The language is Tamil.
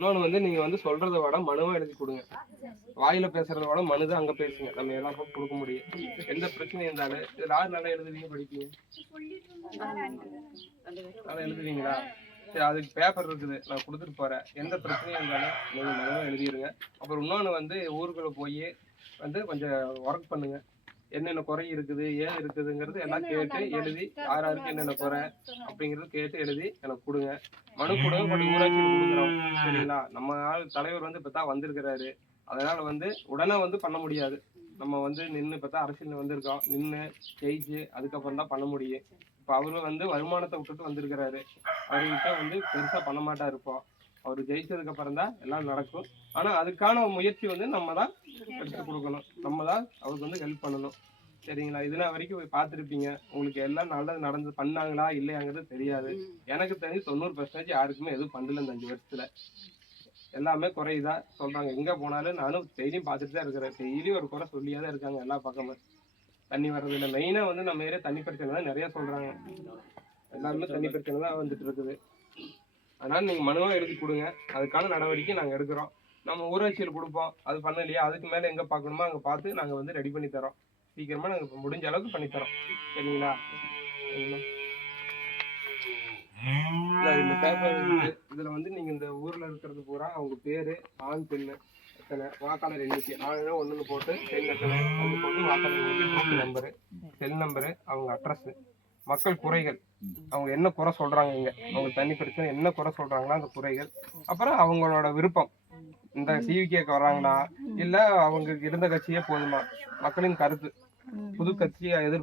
இன்னொன்னு வந்து நீங்க வந்து சொல்றத விட மனுவா எழுதி கொடுங்க. வாயில பேசுறத விட மனு தான் அங்க பேசுங்க. நம்ம எல்லாருக்கும் கொடுக்க முடியும். எந்த பிரச்சனையும் இருந்தாலும் இதுல யார் நல்லா எழுதுவீங்க படிப்பீங்க? நல்லா எழுதுவீங்களா? சரி, அதுக்கு பேப்பர் இருக்குது, நான் கொடுத்துட்டு போறேன். எந்த பிரச்சனையும் இருந்தாலும் நீங்க மனுவா எழுதிருங்க. அப்புறம் இன்னொன்னு வந்து ஊருக்குள்ள போய் வந்து கொஞ்சம் ஒர்க் பண்ணுங்க. என்னென்ன குறை இருக்குது, ஏன் இருக்குதுங்கிறது எல்லாம் கேட்டு எழுதி யார் யாருக்கு என்னென்ன குறை அப்படிங்கிறது கேட்டு எழுதி எனக்கு கொடுங்க. மனு கொடுங்க, கொஞ்சம் ஊராட்சியில் கொடுக்குறோம். சரிங்களா? நம்ம ஆள் தலைவர் வந்து இப்பதான் வந்திருக்கிறாரு. அதனால வந்து உடனே வந்து பண்ண முடியாது. நம்ம வந்து நின்று இப்பதான் அரசியல் வந்திருக்கோம். நின்று ஜெயிச்சு அதுக்கப்புறம் தான் பண்ண முடியும். இப்ப அவரு வந்து வருமானத்தை விட்டுட்டு வந்திருக்கிறாரு. அவர்கிட்ட வந்து பெருசா பண்ண மாட்டாரு இப்போ. அவர் ஜெயிச்சதுக்கு அப்புறம் தான் எல்லாம் நடக்கும். ஆனா அதுக்கான முயற்சி வந்து நம்ம தான் எடுத்து கொடுக்கணும். நம்ம தான் அவருக்கு வந்து ஹெல்ப் பண்ணணும். சரிங்களா? இதுனா வரைக்கும் போய் பார்த்துருப்பீங்க. உங்களுக்கு எல்லாம் நல்லது நடந்து பண்ணாங்களா இல்லையாங்கிறது தெரியாது. எனக்கு தெரிஞ்சு 90% யாருக்குமே எதுவும் பண்ணல இந்த 5 வருஷத்துல. எல்லாமே குறையுதா சொல்றாங்க. எங்க போனாலும் நானும் டெய்லியும் பார்த்துட்டு தான் இருக்கிறேன். டெய்லி ஒரு குறை சொல்லியே தான் இருக்காங்க எல்லா பக்கமும். தண்ணி வர்றது இல்லை. மெயினா வந்து நம்ம ஏரியா தண்ணி பிரச்சனை தான் நிறைய சொல்றாங்க. எல்லாருமே தண்ணி பிரச்சனை தான் வந்துட்டு இருக்குது. அதனால நீங்க மனுவா எழுதி கொடுங்க. அதுக்கான நடவடிக்கை நாங்க எடுக்கிறோம். நம்ம ஊராட்சியில் கொடுப்போம். அது பண்ணலையா அதுக்கு மேல எங்க பார்க்கணுமோ அங்க பார்த்து நாங்க வந்து ரெடி பண்ணி தரோம். சீக்கிரமா நாங்க முடிஞ்ச அளவுக்கு பண்ணி தரோம். சரிங்களா? இந்த பேப்பர் இருக்கு. இதுல வந்து நீங்க இந்த ஊர்ல இருக்கிறது பூரா அவங்க பேரு, ஆண் பெண்ணு எத்தனை, வாக்காளர் எண்ணிக்கை 4 1ன்னு போட்டு பெண் எத்தனை அது போட்டு வாக்காளர் எண்ணிக்கை, பூத் நம்பரு, செல் நம்பரு, அவங்க அட்ரஸ், மக்கள் குறைகள், அவங்க என்ன குறை சொல்றாங்க, இங்க அவங்க தண்ணி பிரச்சனை என்ன குறை சொல்றாங்களோ அந்த குறைகள், அப்புறம் அவங்களோட விருப்பம். இந்த டிவிக்கு வர்றாங்களா இல்ல அவங்க இருந்த கட்சியே போதுமா, மக்களின் கருத்து, புது கட்சியை எதிர்ப்பு